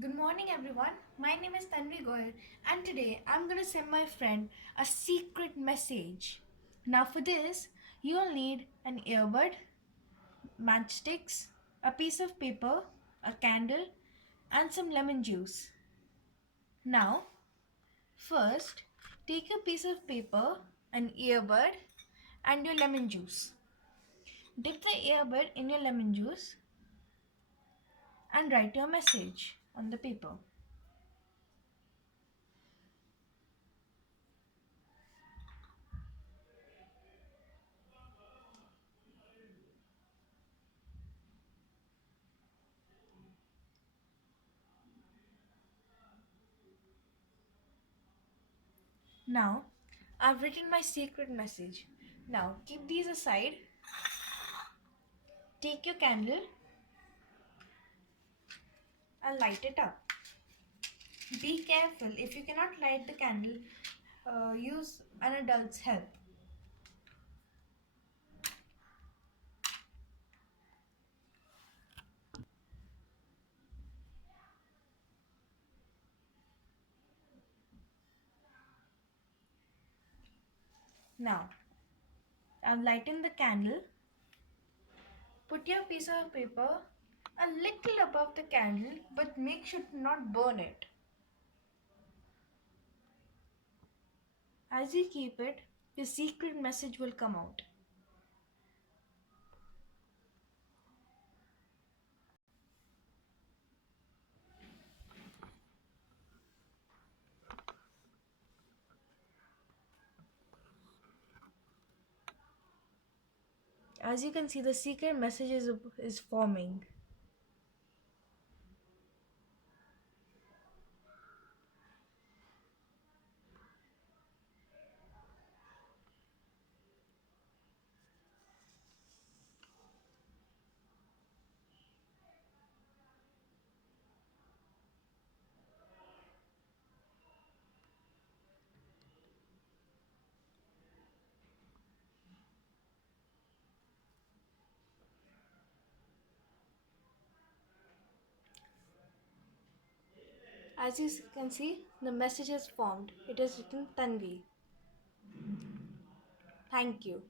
Good morning, everyone. My name is Tanvi Goyal, and today I'm going to send my friend a secret message. Now, for this, you'll need an earbud, matchsticks, a piece of paper, a candle, and some lemon juice. Now, first, take a piece of paper, an earbud, and your lemon juice. Dip the earbud in your lemon juice and write your message on the paper. Now, I've written my secret message. Now, keep these aside. Take your candle and light it up. Be careful. If you cannot light the candle, use an adult's help. Now, I've lightened the candle. Put your piece of paper a little above the candle, but make sure to not burn it. As you keep it, your secret message will come out. As you can see, the secret message is forming. As you can see, the message is formed. It is written Tanvi. Thank you.